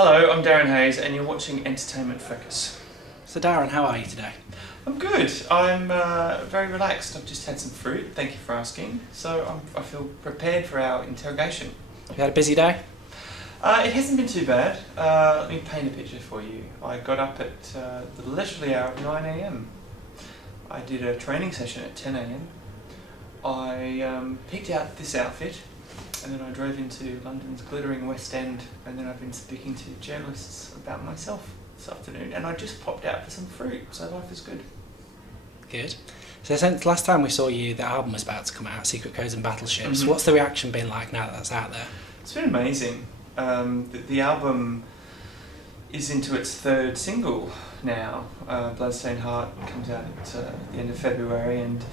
Hello, I'm Darren Hayes and you're watching Entertainment Focus. So Darren, how are you today? I'm good. I'm very relaxed. I've just had some fruit, thank you for asking. So I feel prepared for our interrogation. Have you had a busy day? It hasn't been too bad. Let me paint a picture for you. I got up at the leisurely hour of 9 a.m. I did a training session at 10 a.m. I picked out this outfit and then I drove into London's glittering West End, and then I've been speaking to journalists about myself this afternoon, and I just popped out for some fruit, so life is good. Good. So since last time we saw you, the album was about to come out, Secret Codes and Battleships. Mm-hmm. What's the reaction been like now that that's out there? It's been amazing. The album is into its third single now. Bloodstained Heart comes out at the end of February, and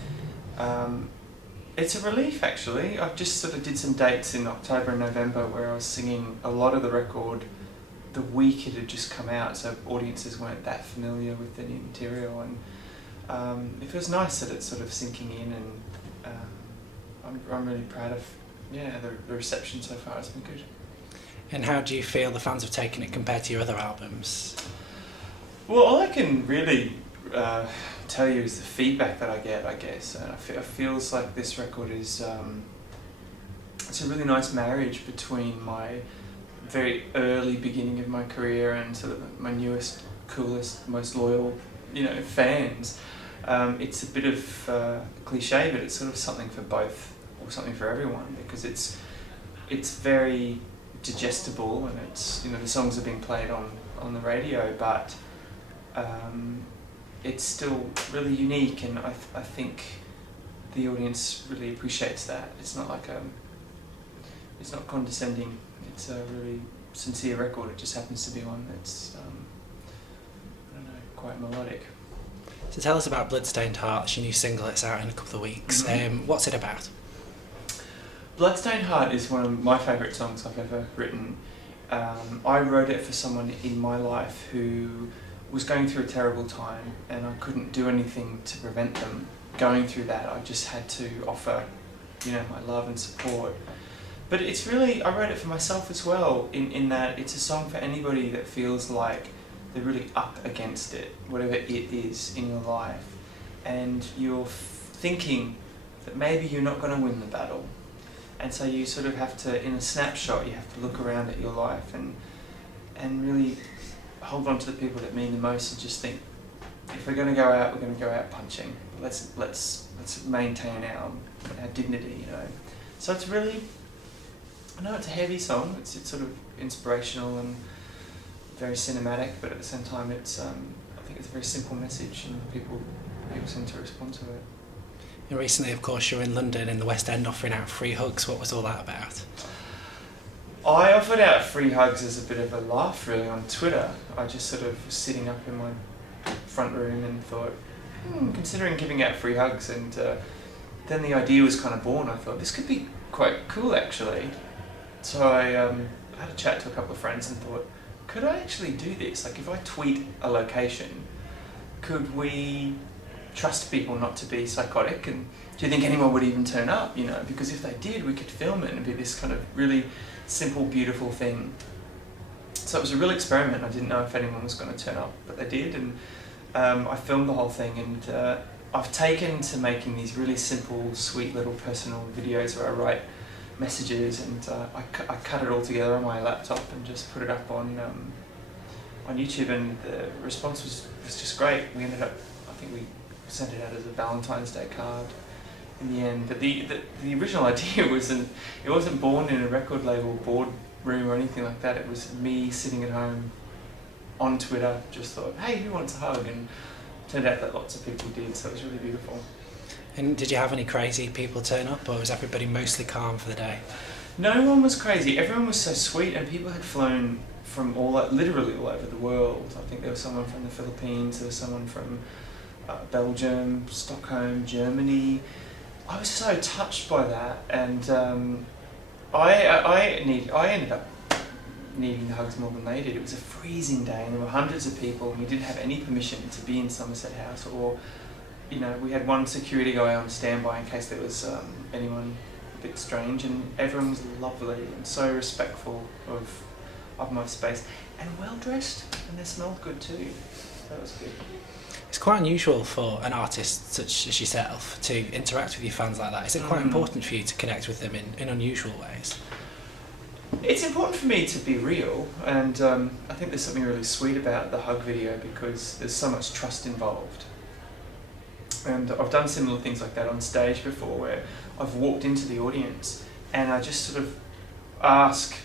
it's a relief actually. I just sort of did some dates in October and November where I was singing a lot of the record the week it had just come out, so audiences weren't that familiar with the new material, and it feels nice that it's sort of sinking in, and I'm really proud of the reception so far. It's been good. And how do you feel the fans have taken it compared to your other albums? Well, all I can really tell you is the feedback that I get, I guess. And it feels like this record is it's a really nice marriage between my very early beginning of my career and sort of my newest, coolest, most loyal, fans. It's a bit of cliche, but it's sort of something for both, or something for everyone, because it's very digestible, and it's the songs are being played on the radio, but it's still really unique, and I think the audience really appreciates that. It's not like it's not condescending. It's a really sincere record. It just happens to be one that's I don't know, quite melodic. So tell us about Bloodstained Heart. It's your new single. It's out in a couple of weeks. Mm-hmm. What's it about? Bloodstained Heart is one of my favourite songs I've ever written. I wrote it for someone in my life who was going through a terrible time, and I couldn't do anything to prevent them going through that. I just had to offer, my love and support. But it's really, I wrote it for myself as well, in that it's a song for anybody that feels like they're really up against it, whatever it is in your life, and you're thinking that maybe you're not going to win the battle. And so you sort of have to, in a snapshot, you have to look around at your life and really hold on to the people that mean the most, and just think, if we're going to go out, we're going to go out punching. Let's maintain our dignity, So it's really, I know it's a heavy song. It's sort of inspirational and very cinematic, but at the same time, it's I think it's a very simple message, and people seem to respond to it. And recently, of course, you're in London in the West End offering out free hugs. What was all that about? I offered out free hugs as a bit of a laugh, really, on Twitter. I just sort of was sitting up in my front room and thought, considering giving out free hugs, and then the idea was kind of born. I thought, this could be quite cool, actually. So I had a chat to a couple of friends and thought, could I actually do this? Like, if I tweet a location, could we trust people not to be psychotic? And do you think anyone would even turn up, Because if they did, we could film it and be this kind of really simple, beautiful thing. So it was a real experiment. I didn't know if anyone was going to turn up, but they did, and I filmed the whole thing, and I've taken to making these really simple, sweet little personal videos where I write messages, and I cut it all together on my laptop and just put it up on YouTube, and the response was just great. We ended up, I think we sent it out as a Valentine's Day card in the end, but the original idea it wasn't born in a record label boardroom or anything like that. It was me sitting at home on Twitter, just thought, hey, who wants a hug? And it turned out that lots of people did, so it was really beautiful. And did you have any crazy people turn up, or was everybody mostly calm for the day? No one was crazy. Everyone was so sweet, and people had flown from literally all over the world. I think there was someone from the Philippines, there was someone from Belgium, Stockholm, Germany. I was so touched by that, and I ended up needing the hugs more than they did. It was a freezing day, and there were hundreds of people, and we didn't have any permission to be in Somerset House, or we had one security guy on standby in case there was anyone a bit strange, and everyone was lovely and so respectful of of my space, and well dressed, and they smelled good too. That was good. It's quite unusual for an artist such as yourself to interact with your fans like that. Is it quite important for you to connect with them in unusual ways? It's important for me to be real, and I think there's something really sweet about the hug video because there's so much trust involved. And I've done similar things like that on stage before, where I've walked into the audience and I just sort of ask,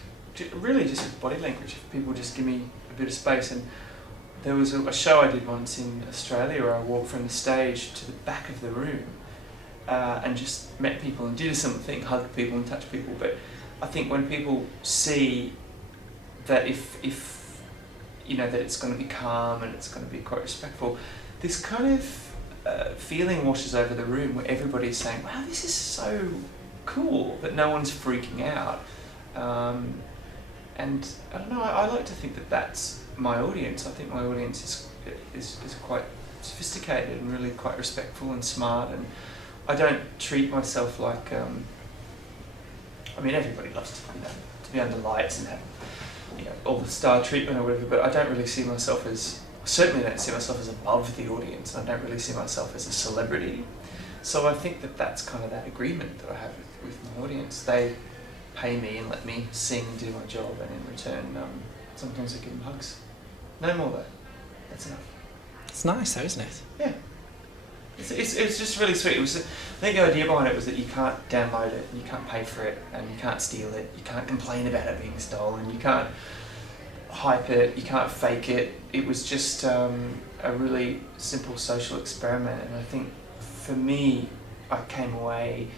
really just with body language, if people just give me a bit of space. And there was a show I did once in Australia where I walked from the stage to the back of the room and just met people and did a similar thing, hugged people and touched people. But I think when people see that if you know that it's going to be calm and it's going to be quite respectful, this kind of feeling washes over the room where everybody's saying, wow, this is so cool, but no one's freaking out. And I don't know, I like to think that that's my audience. I think my audience is quite sophisticated and really quite respectful and smart, and I don't treat myself like, I mean, everybody loves to be under lights and have all the star treatment or whatever, but I don't really see myself as, certainly don't see myself as above the audience. I don't really see myself as a celebrity. So I think that that's kind of that agreement that I have with my audience. They pay me and let me sing and do my job, and in return, sometimes I give them hugs. No more though. That's enough. It's nice though, isn't it? Yeah. It's just really sweet. I think the idea behind it was that you can't download it, you can't pay for it, and you can't steal it, you can't complain about it being stolen, you can't hype it, you can't fake it. It was just a really simple social experiment, and I think for me, I came away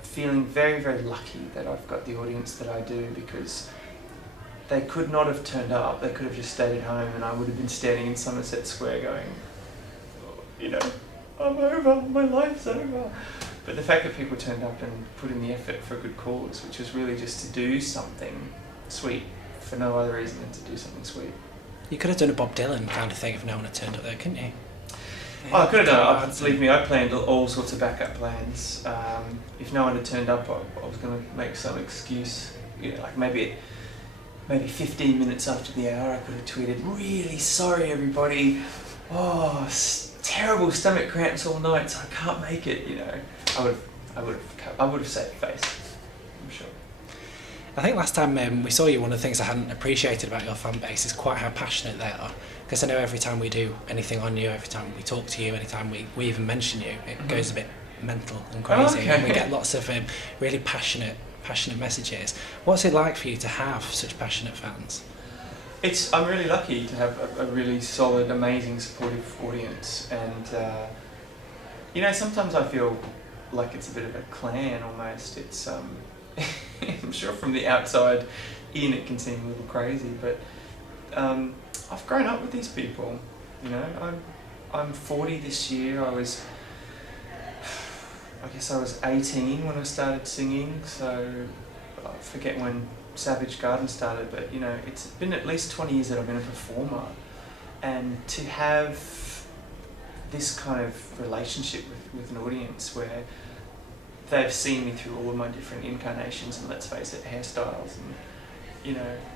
feeling very, very lucky that I've got the audience that I do, because they could not have turned up. They could have just stayed at home, and I would have been standing in Somerset Square going, I'm over, my life's over. But the fact that people turned up and put in the effort for a good cause, which was really just to do something sweet for no other reason than to do something sweet. You could have done a Bob Dylan kind of thing if no one had turned up there, couldn't you? Oh, I could have done it. Believe me, I planned all sorts of backup plans. If no one had turned up, I was going to make some excuse. Like maybe 15 minutes after the hour, I could have tweeted, "Really sorry, everybody. Oh, terrible stomach cramps all night, so I can't make it." I would have saved face. I'm sure. I think last time we saw you, one of the things I hadn't appreciated about your fan base is quite how passionate they are. Because I know every time we do anything on you, every time we talk to you, anytime we even mention you, it goes a bit mental and crazy. Okay. And we get lots of really passionate messages. What's it like for you to have such passionate fans? I'm really lucky to have a really solid, amazing, supportive audience, and sometimes I feel like it's a bit of a clan almost. It's I'm sure from the outside in it can seem a little crazy, but I've grown up with these people. I'm 40 this year. I guess I was 18 when I started singing, so I forget when Savage Garden started, but it's been at least 20 years that I've been a performer, and to have this kind of relationship with an audience where they've seen me through all of my different incarnations and, let's face it, hairstyles and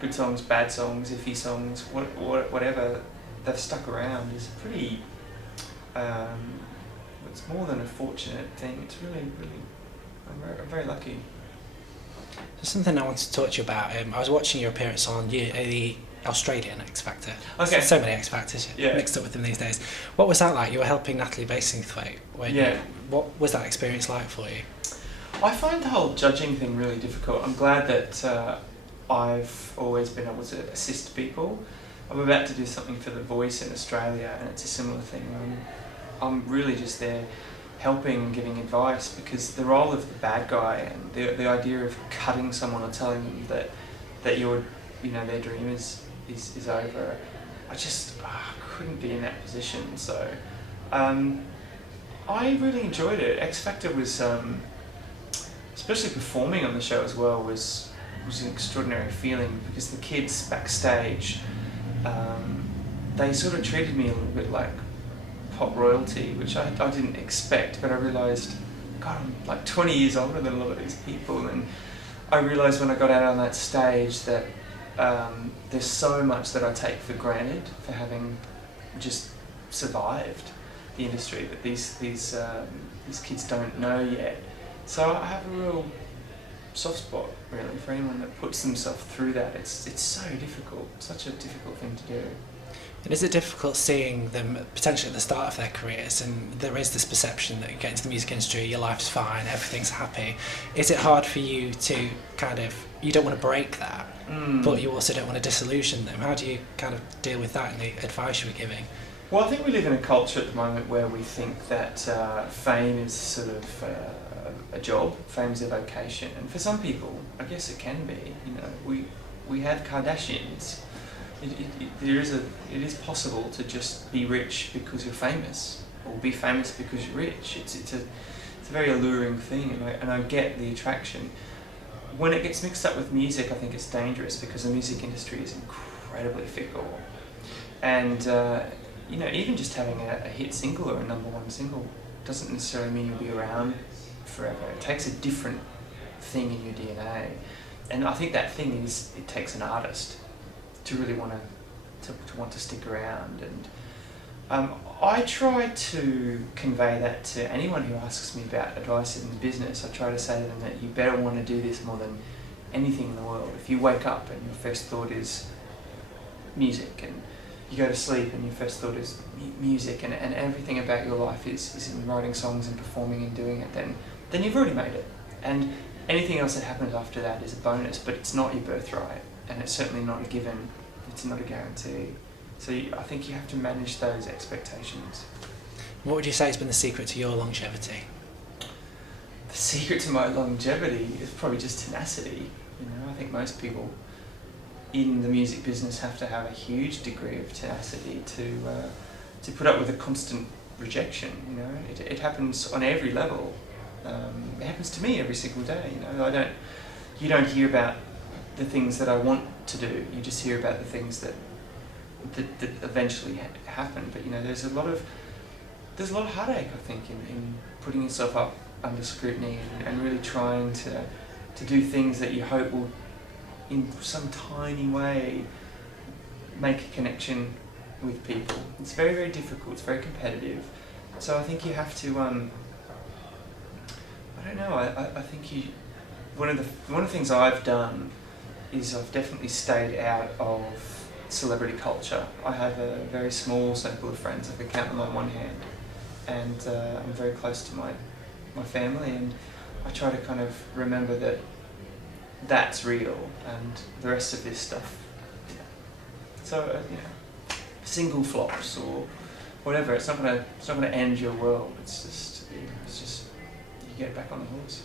good songs, bad songs, iffy songs, whatever, they've stuck around is pretty, it's more than a fortunate thing. It's really, I'm very lucky. There's something I wanted to talk to you about. I was watching your appearance on the Australian X Factor. Okay. So many X Factors, mixed up with them these days. What was that like? You were helping Natalie Basingthwaite. What was that experience like for you? I find the whole judging thing really difficult. I'm glad that I've always been able to assist people. I'm about to do something for The Voice in Australia, and it's a similar thing. I'm really just there helping, giving advice, because the role of the bad guy and the idea of cutting someone or telling them that your their dream is over, I just couldn't be in that position. So I really enjoyed it. X Factor was, especially performing on the show as well, was an extraordinary feeling, because the kids backstage, they sort of treated me a little bit like pop royalty, which I didn't expect, but I realised, God, I'm like 20 years older than a lot of these people, and I realised when I got out on that stage that there's so much that I take for granted for having just survived the industry that these kids don't know yet. So I have a real soft spot really for anyone that puts themselves through that. It's so difficult, such a difficult thing to do. And is it difficult seeing them potentially at the start of their careers, and there is this perception that you get into the music industry, your life's fine, everything's happy. Is it hard for you to kind of, you don't want to break that, but you also don't want to disillusion them? How do you kind of deal with that in the advice you were giving? Well, I think we live in a culture at the moment where we think that fame is sort of a job, fame's a vocation, and for some people, I guess it can be. You know, we have Kardashians. It is possible to just be rich because you're famous, or be famous because you're rich. It's a very alluring thing, and I get the attraction. When it gets mixed up with music, I think it's dangerous because the music industry is incredibly fickle, and you know, even just having a hit single or a number one single doesn't necessarily mean you'll be around forever. It takes a different thing in your DNA, and I think that thing is, it takes an artist to really want to stick around. And I try to convey that to anyone who asks me about advice in the business. I try to say to them that you better want to do this more than anything in the world. If you wake up and your first thought is music, and you go to sleep and your first thought is music, and everything about your life is in writing songs and performing and doing it, then you've already made it. And anything else that happens after that is a bonus, but it's not your birthright, and it's certainly not a given, it's not a guarantee. So I think you have to manage those expectations. What would you say has been the secret to your longevity? The secret to my longevity is probably just tenacity. You know, I think most people in the music business have to have a huge degree of tenacity to put up with a constant rejection. You know, it happens on every level. It happens to me every single day. You know, you don't hear about the things that I want to do. You just hear about the things that eventually happen. But you know, there's a lot of heartache, I think, in putting yourself up under scrutiny and really trying to do things that you hope will, in some tiny way, make a connection with people. It's very, very difficult. It's very competitive. So I think you have to. I don't know. I think one of the things I've done is I've definitely stayed out of celebrity culture. I have a very small circle of friends. I can count them on one hand, and I'm very close to my family, and I try to kind of remember that that's real, and the rest of this stuff. So you know, single flops or whatever. It's not gonna end your world. It's just you get back on the horse.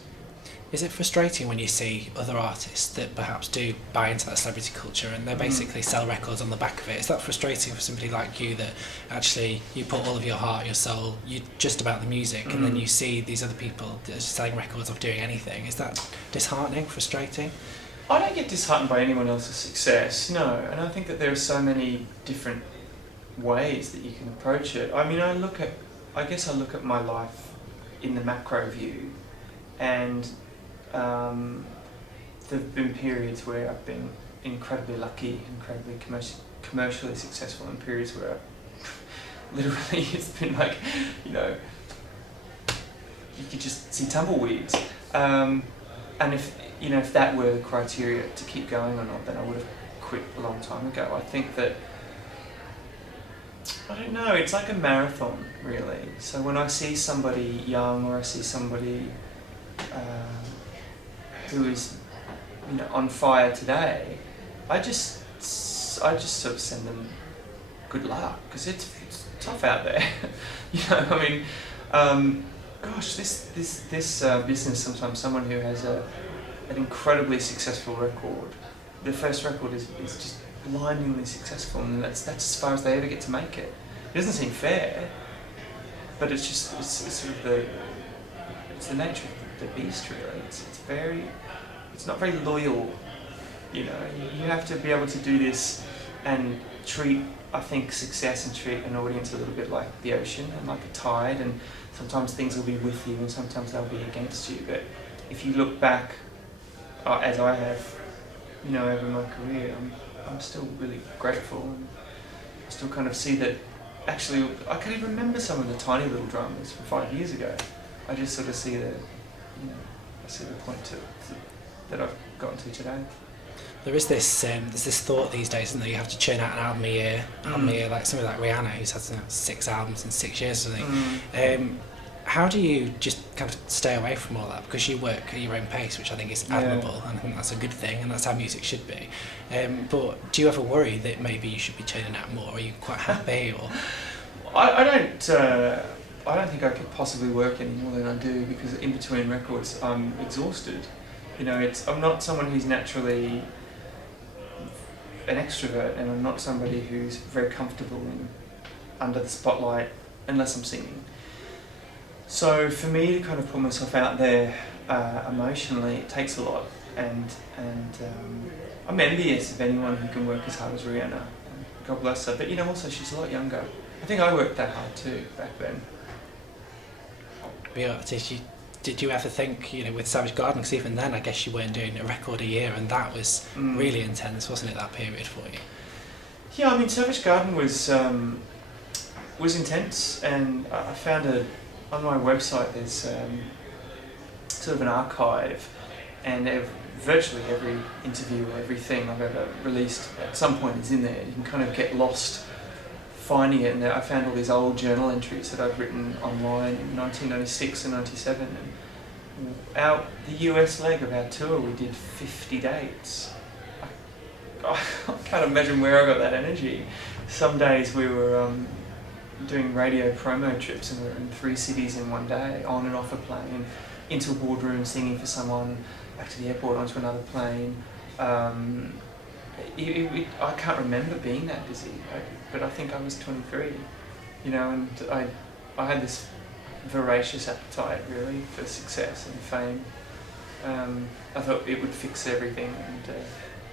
Is it frustrating when you see other artists that perhaps do buy into that celebrity culture and they basically sell records on the back of it? Is that frustrating for somebody like you, that actually you put all of your heart, your soul, you're just about the music, and then you see these other people that are selling records off doing anything? Is that disheartening, frustrating? I don't get disheartened by anyone else's success, no, and I think that there are so many different ways that you can approach it. I mean, I guess I look at my life in the macro view, and there have been periods where I've been incredibly lucky, incredibly commercially successful, and periods where literally it's been like, you know, you could just see tumbleweeds. And if that were the criteria to keep going or not, then I would have quit a long time ago. I think that, I don't know, it's like a marathon, really. So when I see somebody young, or I see somebody who is, you know, on fire today, I just sort of send them good luck, because it's tough out there. You know, I mean, gosh, this business, sometimes someone who has an incredibly successful record, their first record is just blindingly successful, and that's as far as they ever get to make it. It doesn't seem fair, but it's sort of the nature of the beast, really. It's not very loyal. You know, you have to be able to do this and treat, I think, success and treat an audience a little bit like the ocean and like a tide, and sometimes things will be with you and sometimes they'll be against you. But if you look back, as I have, you know, over my career, I'm still really grateful, and I still kind of see that. Actually, I can even remember some of the tiny little dramas from 5 years ago. I just sort of see the, you know, I see the point that I've gotten to today. There is this there's this thought these days, isn't there? You have to churn out an album a year, like somebody like Rihanna, who's had 6 albums in 6 years, I think. How do you just kind of stay away from all that? Because you work at your own pace, which I think is admirable, and I think that's a good thing, and that's how music should be. But do you ever worry that maybe you should be churning out more? Are you quite happy? Or I don't think I could possibly work any more than I do, because in between records I'm exhausted. You know, I'm not someone who's naturally an extrovert, and I'm not somebody who's very comfortable under the spotlight unless I'm singing. So for me to kind of put myself out there emotionally, it takes a lot, and I'm envious of anyone who can work as hard as Rihanna. God bless her. But you know, also she's a lot younger. I think I worked that hard too back then. Yeah, did you ever think, you know, with Savage Garden, because even then I guess you weren't doing a record a year, and that was really intense, wasn't it, that period for you? Yeah, I mean, Savage Garden was intense, and I found on my website there's sort of an archive, and virtually every interview or everything I've ever released at some point is in there. You can kind of get lost finding it, and I found all these old journal entries that I've written online in 1996 and 97, and the US leg of our tour we did 50 dates. I can't imagine where I got that energy. Some days we were doing radio promo trips, and we were in 3 cities in one day, on and off a plane, into a boardroom singing for someone, back to the airport, onto another plane. I can't remember being that busy, but I think I was 23, you know, and I had this voracious appetite really for success and fame. I thought it would fix everything, and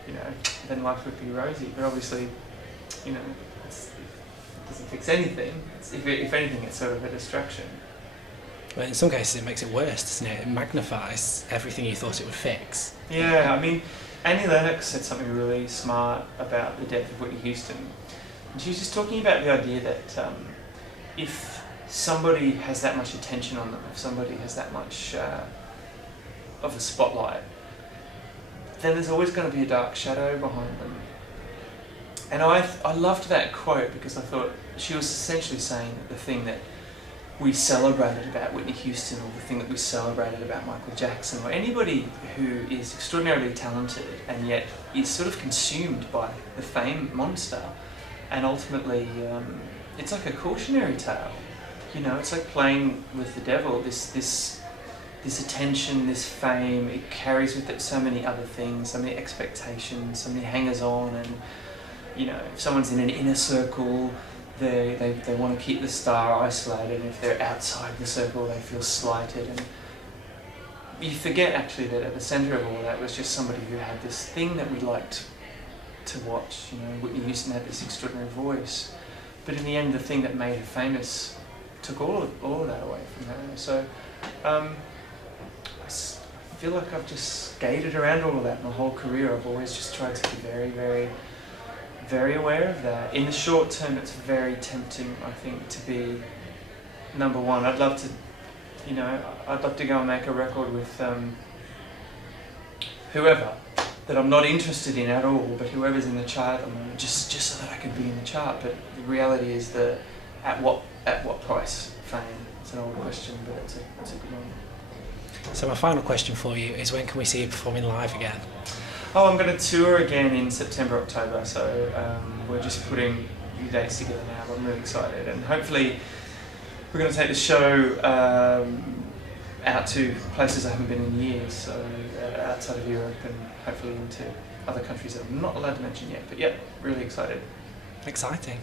you know, then life would be rosy. But obviously, you know, it doesn't fix anything. If anything, it's sort of a distraction. Well, in some cases it makes it worse, doesn't it? It magnifies everything you thought it would fix. Yeah, I mean, Annie Lennox said something really smart about the death of Whitney Houston. And she was just talking about the idea that if somebody has that much attention on them, if somebody has that much of a spotlight, then there's always going to be a dark shadow behind them. And I loved that quote, because I thought she was essentially saying that the thing that we celebrated about Whitney Houston, or the thing that we celebrated about Michael Jackson, or anybody who is extraordinarily talented and yet is sort of consumed by the fame monster, and ultimately it's like a cautionary tale. You know, it's like playing with the devil. This attention, this fame, it carries with it so many other things, so many expectations, so many hangers-on, and you know, if someone's in an inner circle, they want to keep the star isolated, and if they're outside the circle they feel slighted, and you forget actually that at the centre of all that was just somebody who had this thing that we liked to watch. You know, Whitney Houston had this extraordinary voice, but in the end the thing that made her famous took all of that away from her. So I feel like I've just skated around all of that my whole career. I've always just tried to be very, very, very aware of that. In the short term, it's very tempting, I think, to be number one. I'd love to, you know, I'd love to go and make a record with whoever that I'm not interested in at all, but whoever's in the chart at the moment, just so that I can be in the chart. But the reality is that at what price? Fame. It's an old question, but it's a good one. So my final question for you is, when can we see you performing live again? Oh, I'm going to tour again in September, October, so we're just putting a few dates together now, but I'm really excited, and hopefully we're going to take the show out to places I haven't been in years, so outside of Europe, and hopefully into other countries that I'm not allowed to mention yet, but yeah, really excited. Exciting.